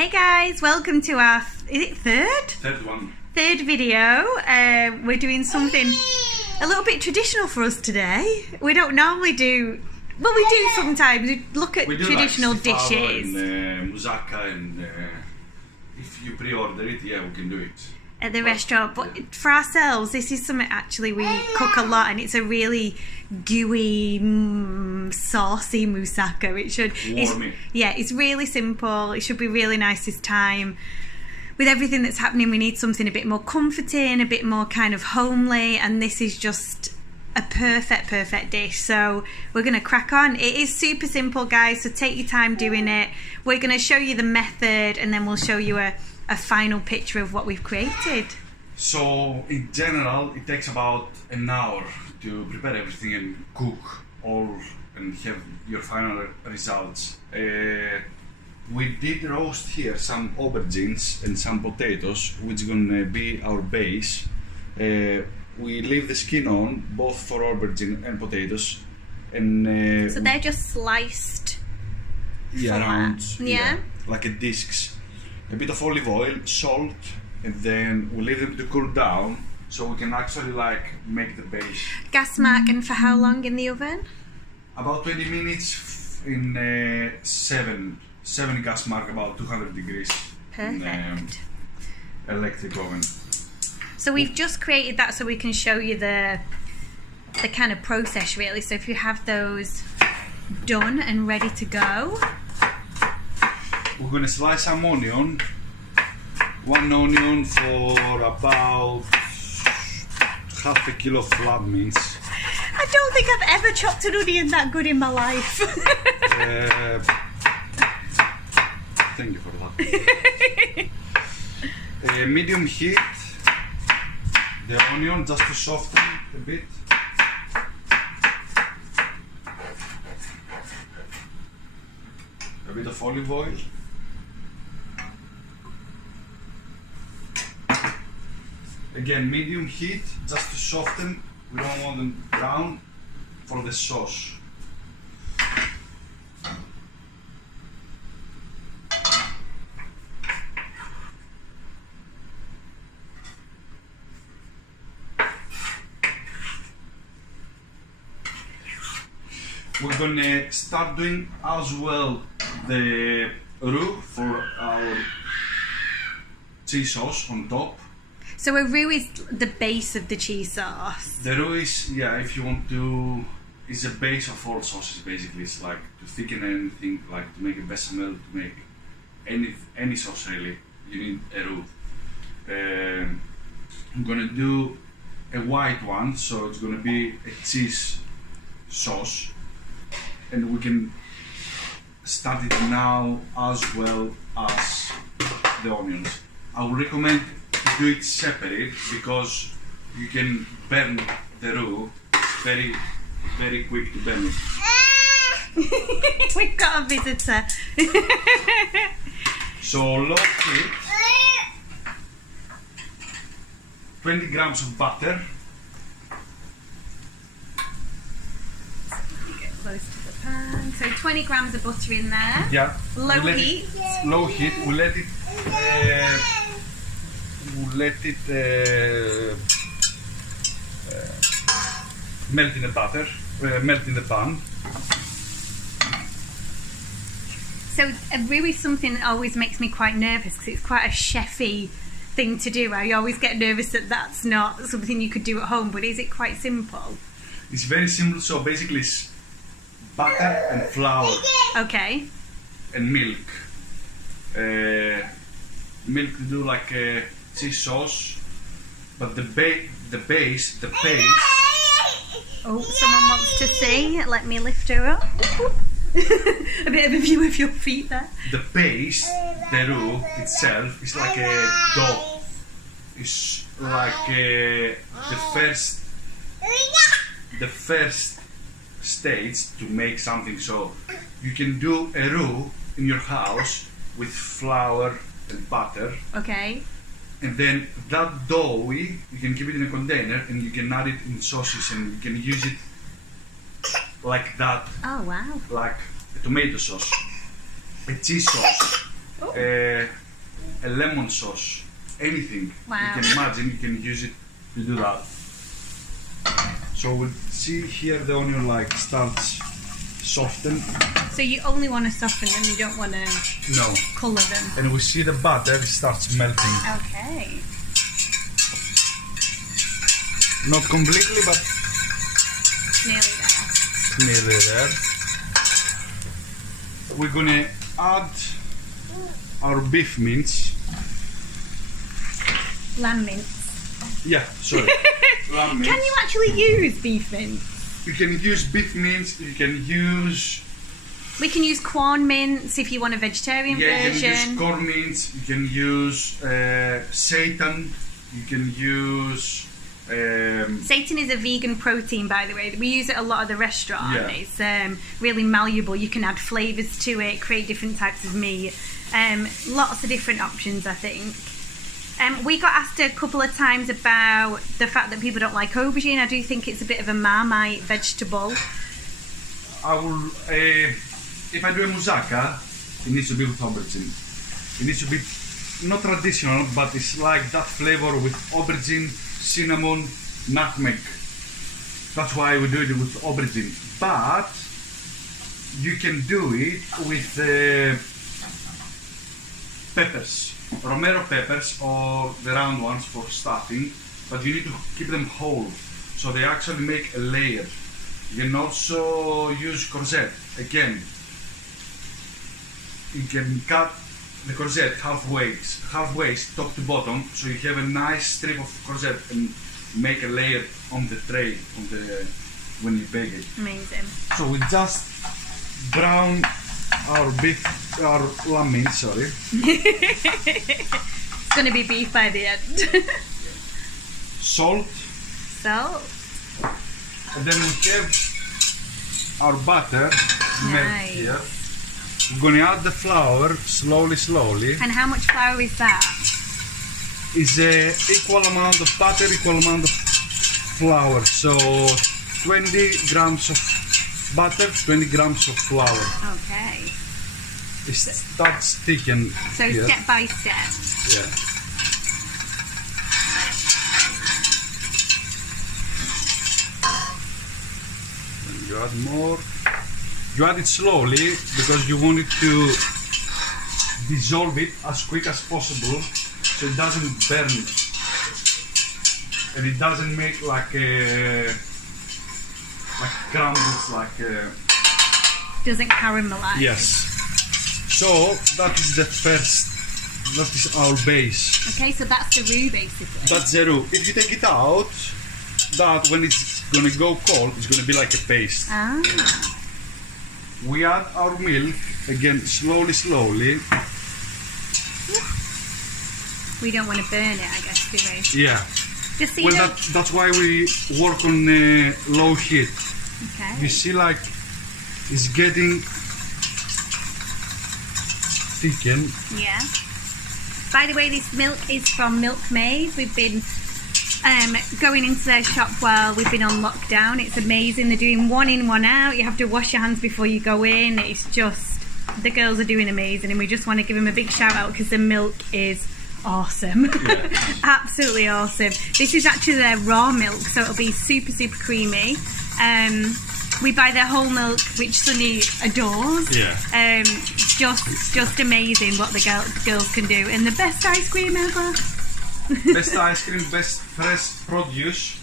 Hey guys, welcome to our, is it third? Third video. We're doing something a little bit traditional for us today. We don't normally do, well we do sometimes, we look at traditional dishes. And moussaka, and if you pre-order it, yeah, we can do it. At the restaurant, but for ourselves, this is something actually we cook a lot, and it's a really gooey, saucy moussaka. It's really simple. It should be really nice this time. With everything that's happening, we need something a bit more comforting, a bit more kind of homely, and this is just a perfect dish. So we're going to crack on. It is super simple, guys, so take your time doing it. We're going to show you the method, and then we'll show you a final picture of what we've created. So in general it takes about an hour to prepare everything and cook all and have your final results. We did roast here some aubergines and some potatoes, which is gonna be our base. We leave the skin on both for aubergine and potatoes, and so they're just sliced around like a discs. A bit of olive oil, salt, and then we leave them to cool down so we can actually like make the base. Gas mark, and for how long in the oven? About 20 minutes in 7 gas mark, about 200 degrees. Perfect. In electric oven. So we've just created that so we can show you the kind of process really. So if you have those done and ready to go. We're going to slice some onion, one onion for about half a kilo of flat mince. I don't think I've ever chopped an onion that good in my life. Thank you for that. Medium heat, the onion just to soften a bit. A bit of olive oil. Again, medium heat, just to soften. We don't want them brown for the sauce. We're gonna start doing as well the roux for our cheese sauce on top. So a roux is the base of the cheese sauce. The roux is, if you want to, is the base of all sauces basically. It's like to thicken anything, like to make a bechamel, to make any sauce really, you need a roux. I'm gonna do a white one, so it's gonna be a cheese sauce, and we can start it now as well as the onions. I would recommend to do it separate because you can burn the roux. It's very quick to burn it. We've got a visitor. So low heat, 20 grams of butter. Get close to the pan. So 20 grams of butter in there. Yeah. Low heat. Low heat. We let it. Melt in the butter, melt in the pan. So a roux is something that always makes me quite nervous because it's quite a chefy thing to do. I always get nervous that that's not something you could do at home, but is it quite simple? It's very simple, so basically it's butter and flour. Okay. And milk. Milk to do like a cheese sauce, but the paste. Oh, someone wants to see. Let me lift her up. A bit of a view of your feet there. The paste, the roux itself, is like a dough. It's like the first stage to make something. So you can do a roux in your house with flour and butter. Okay. And then that dough, you can keep it in a container and you can add it in sauces and you can use it like that. Oh wow. Like a tomato sauce, a cheese sauce, a lemon sauce, anything Wow. you can imagine, you can use it to do that. So we'll see here the onion like starts soften. So you only want to soften them, you don't want to No. colour them. And we see the butter starts melting. Okay. Not completely, but Nearly there. nearly there. We're gonna add our beef mince. Lamb mince. Yeah, sorry. Lamb mince. Can you actually use beef mince? You can use beef mince, you can use... We can use corn mince if you want a vegetarian Yeah, you version. can use corn mince, you can use seitan, you can use... Seitan is a vegan protein, by the way. We use it a lot at the restaurant. Yeah. It's really malleable. You can add flavours to it, create different types of meat. Lots of different options, I think. We got asked a couple of times about the fact that people don't like aubergine. I do think it's a bit of a Marmite vegetable. I will... if I do a moussaka, it needs to be with aubergine. It needs to be not traditional, but it's like that flavor with aubergine, cinnamon, nutmeg. That's why we do it with aubergine. But you can do it with peppers, Romero peppers, or the round ones for stuffing. But you need to keep them whole, so they actually make a layer. You can also use courgette. Again, you can cut the courgette halfway, top to bottom, so you have a nice strip of courgette and make a layer on the tray when you bake it. Amazing. So we just brown our lamb mince, sorry. It's going to be beef by the end. Salt, So, and then we have our butter melt Nice. here. We're gonna add the flour slowly. and how much flour is that? Is a equal amount of butter, equal amount of flour. So 20 grams of butter, 20 grams of flour. Okay. It starts thicken So here. step by step. Yeah. Then you add more. You add it slowly because you want it to dissolve it as quick as possible so it doesn't burn it. And it doesn't make like crumbles, Doesn't caramelize. yes. So that is the first, that is our base. Okay, so that's the roux basically. That's the roux. If you take it out, that when it's gonna go cold, it's gonna be like a paste. Ah. We add our milk again slowly. We don't want to burn it, I guess, do we? Yeah. Just so you Well, know. that's why we work on low heat. Okay. You see, like it's getting thickened. Yeah. By the way, this milk is from Milkmaid. We've been going into their shop while we've been on lockdown. It's amazing. They're doing one in, one out. You have to wash your hands before you go in. It's just, the girls are doing amazing, and we just want to give them a big shout out because the milk is awesome. Yeah. Absolutely awesome. This is actually their raw milk, so it'll be super creamy. We buy their whole milk, which Sunny adores. Yeah. Just amazing what the girls can do, and the best ice cream ever. Best ice cream, best fresh produce,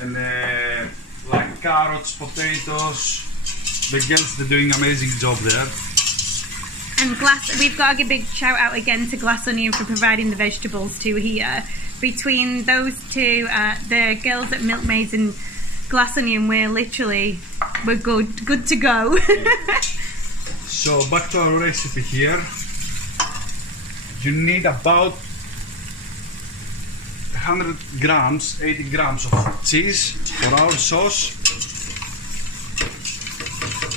and like carrots, potatoes. The girls, they're doing amazing job there. And we've got to give a big shout out again to Glass Onion for providing the vegetables too here. Between those two, the girls at Milkmaids and Glass Onion, we're good to go. So back to our recipe here. You need about 100 grams, 80 grams of cheese for our sauce.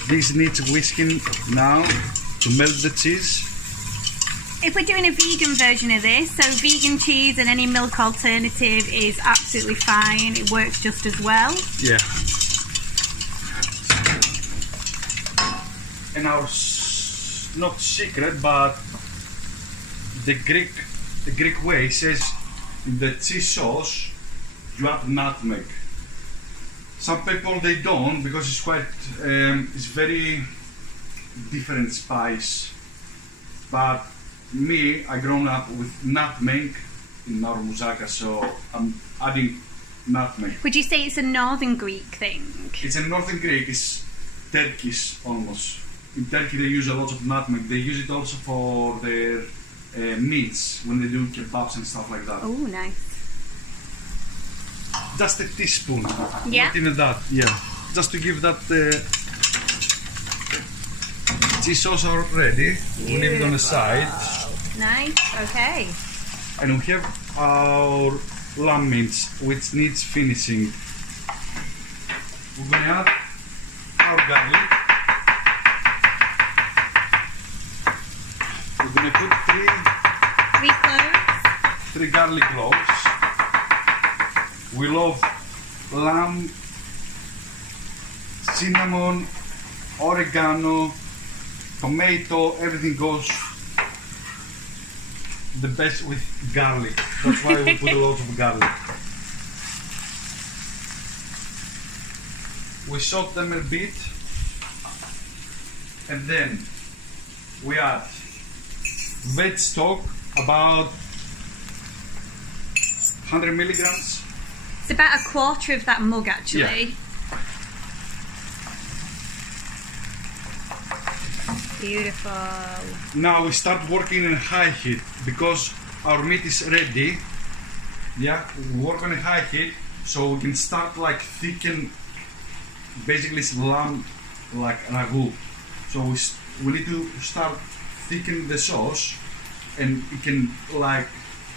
This needs whisking now to melt the cheese. If we're doing a vegan version of this, so vegan cheese and any milk alternative is absolutely fine. It works just as well. Yeah. And our not secret, but the Greek way says in the cheese sauce you add nutmeg. Some people they don't because it's quite it's very different spice. But me, I grown up with nutmeg in our moussaka, so I'm adding nutmeg. Would you say it's a Northern Greek thing? It's a Northern Greek. It's Turkish almost. In Turkey they use a lot of nutmeg. They use it also for their meats when they do kebabs and stuff like that. Oh, nice. Just a teaspoon. Yeah. Not even that. Yeah. Just to give that cheese sauce ready. We'll leave it on the side. Nice. Okay. And we have our lamb mince, which needs finishing. We're gonna add our garlic. We're gonna put three garlic cloves. We love lamb, cinnamon, oregano, tomato, everything goes the best with garlic. That's why we put a lot of garlic. We saute them a bit and then we add veg stock, about 100 milligrams. It's about a quarter of that mug actually. Yeah. Beautiful. Now we start working in high heat because our meat is ready. Yeah, we work on a high heat so we can start like thicken, basically it's lamb like ragu. So we need to start thicken the sauce and it can like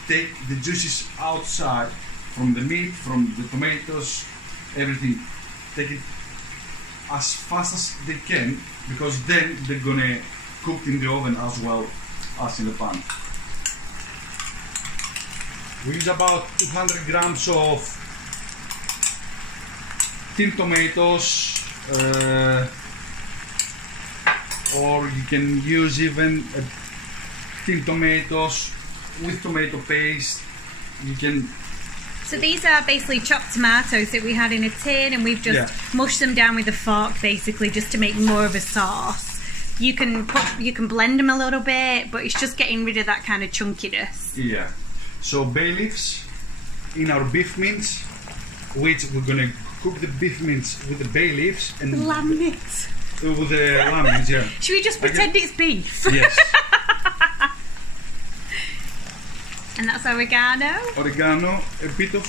take the juices outside from the meat, from the tomatoes, everything. Take it as fast as they can because then they're gonna cook in the oven as well as in the pan. We use about 200 grams of tin tomatoes, or you can use even tin tomatoes with tomato paste. You can. So these are basically chopped tomatoes that we had in a tin, and we've just mushed them down with a fork, basically, just to make more of a sauce. You can blend them a little bit, but it's just getting rid of that kind of chunkiness. Yeah. So bay leaves in our beef mince, which we're gonna cook the beef mince with the bay leaves and lamb mince. With the lamb mince, yeah. Should we just pretend it's beef? Yes. And that's oregano. Oregano, a bit of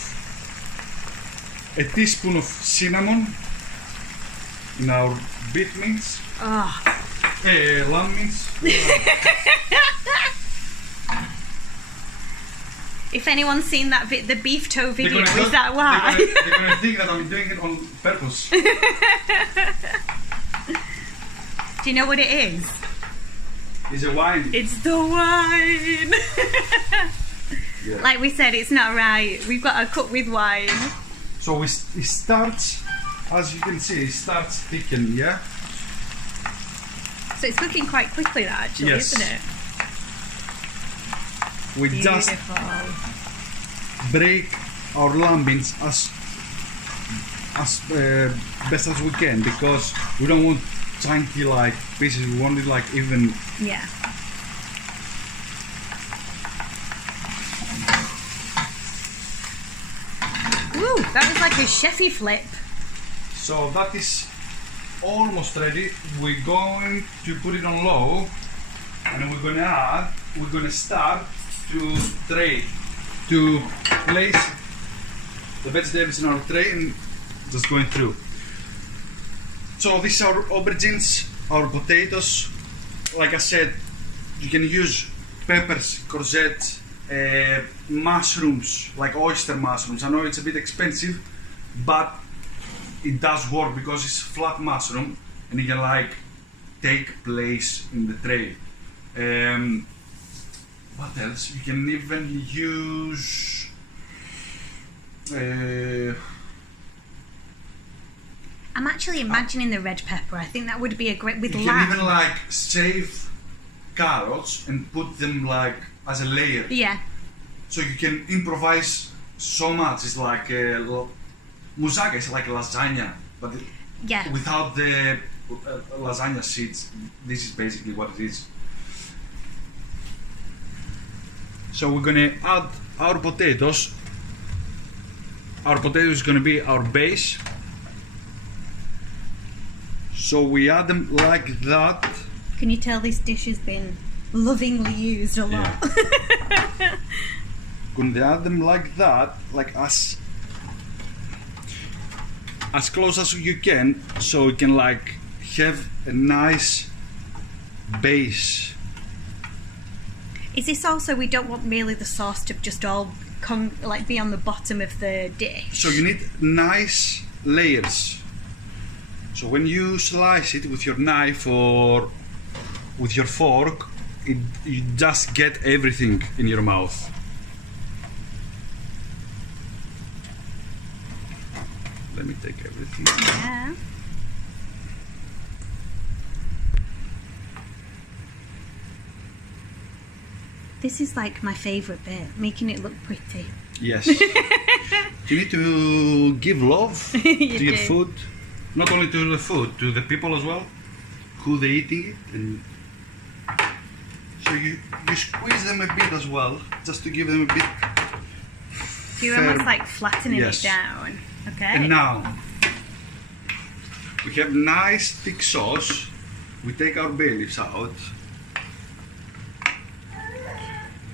a teaspoon of cinnamon in our beef mince. Oh. Lamb mince. If anyone's seen that the beef toe video, is that why? They're gonna think that I'm doing it on purpose. Do you know what it is? It's a wine. It's the wine. Yeah. Like we said, it's not right. We've got to cook with wine. So it starts, as you can see, it starts thickening, yeah? So it's cooking quite quickly, that actually, yes. Isn't it? We just break our lamb mince as best as we can because we don't want chunky like pieces. We want it like even. Yeah. Ooh, that was like a chefy flip. So that is almost ready. We're going to put it on low, and we're gonna start to place the vegetables in our tray and just going through. So these are aubergines, our potatoes. Like I said, you can use peppers, courgettes, mushrooms, like oyster mushrooms. I know it's a bit expensive, but it does work because it's flat mushroom and it can like take place in the tray. What else? You can even use I'm actually imagining the red pepper. I think that would be a great with you lamb. can even like shave carrots and put them like as a layer. Yeah. So you can improvise so much. It's like moussaka is like lasagna, but Yeah. without the lasagna seeds. This is basically what it is. So we're gonna add our potatoes. Our potato is gonna be our base. So we add them like that. Can you tell this dish has been lovingly used a lot? Yeah. Gonna add them like that, like as close as you can, so you can like have a nice base. Is this also, we don't want merely the sauce to just all like be on the bottom of the dish? So you need nice layers. So when you slice it with your knife or with your fork, you just get everything in your mouth. Let me take everything. Yeah. This is like my favourite bit, making it look pretty. Yes. You need to give love to your do. food. Not only to the food, to the people as well, who they eating it. And so you squeeze them a bit as well, just to give them a bit. So you're almost like flattening Yes. it down. Okay. And now we have nice thick sauce. We take our bay leaves out.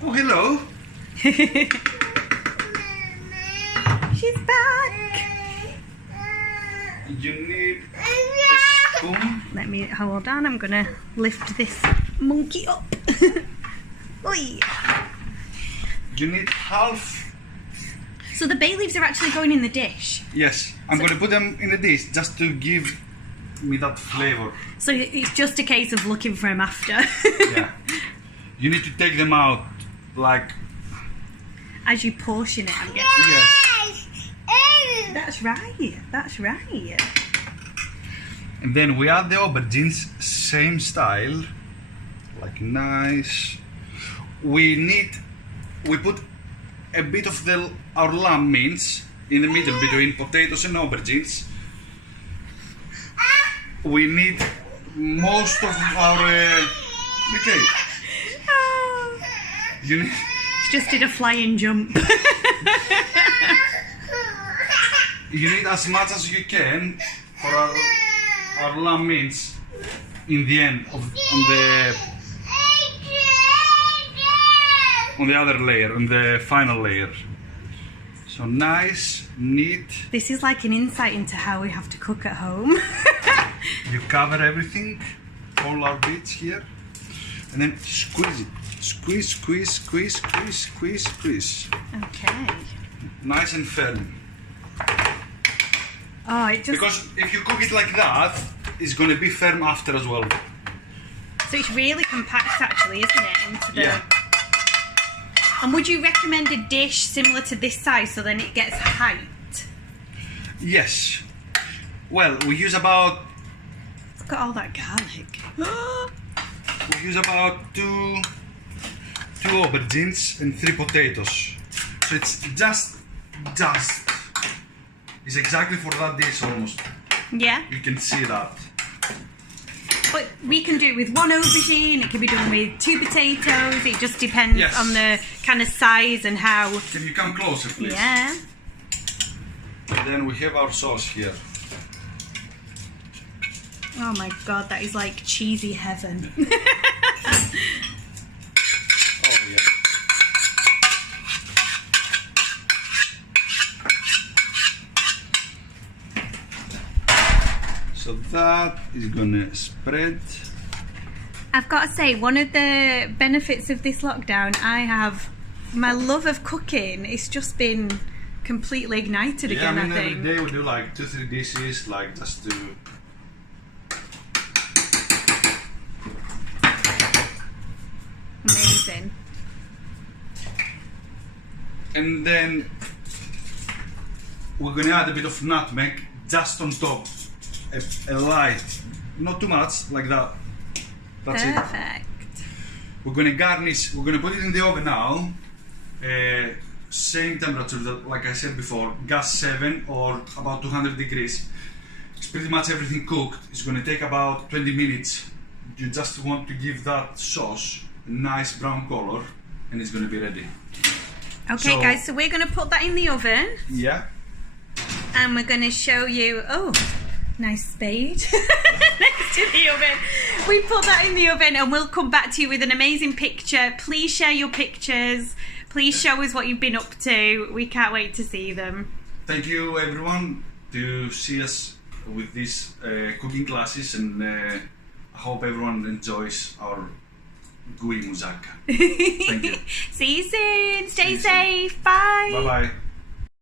Oh, hello. She's back. You need a spoon. Let me hold on. I'm gonna lift this monkey up. Oi. You need half. So the bay leaves are actually going in the dish. Yes, I'm going to put them in a dish just to give me that flavor. So it's just a case of looking for them after. Yeah. You need to take them out like. As you portion it, I'm guessing. Yes. That's right. That's right. And then we add the aubergines, same style, like nice. We put a bit of our lamb mince in the middle between potatoes and aubergines. We need most of our. Okay. Oh, You need. it's just did a flying jump. You need as much as you can for our lamb mince in the end on the other layer, on the final layer. So nice, neat. This is like an insight into how we have to cook at home. You cover everything, all our bits here, and then squeeze it. Squeeze, squeeze, squeeze, squeeze, squeeze, squeeze. Okay. Nice and firm. Oh, it just. Because if you cook it like that, it's going to be firm after as well. So it's really compact, actually, isn't it? Into the. Yeah. And would you recommend a dish similar to this size so then it gets height? Yes. Well, we use about Look at all that garlic. two aubergines and 3 potatoes. So it's just it's exactly for that dish almost. Yeah. You can see that. But we can do it with 1 aubergine, it can be done with 2 potatoes, it just depends Yes. on the kind of size and how. Can you come closer, please? Yeah. Then we have our sauce here. Oh my god, that is like cheesy heaven. Oh yeah. So that is gonna spread. I've got to say, one of the benefits of this lockdown, my love of cooking, it's just been completely ignited again, I think. Every day we do like 2-3 dishes, like just to. Amazing. And then we're gonna add a bit of nutmeg just on top, a light, not too much, like that. That's it. Perfect. We're going to garnish, we're going to put it in the oven now. Same temperature that, like I said before, gas 7 or about 200 degrees. It's pretty much everything cooked. It's going to take about 20 minutes. You just want to give that sauce a nice brown color and it's going to be ready. Okay, so, guys, so we're going to put that in the oven. Yeah. And we're going to show you, oh, nice spade next to the oven. We put that in the oven and we'll come back to you with an amazing picture. Please share your pictures. Please show us what you've been up to. We can't wait to see them. Thank you, everyone, to see us with these cooking classes, and I hope everyone enjoys our gooey moussaka. Thank you. See you soon. Stay safe. Bye. Bye-bye.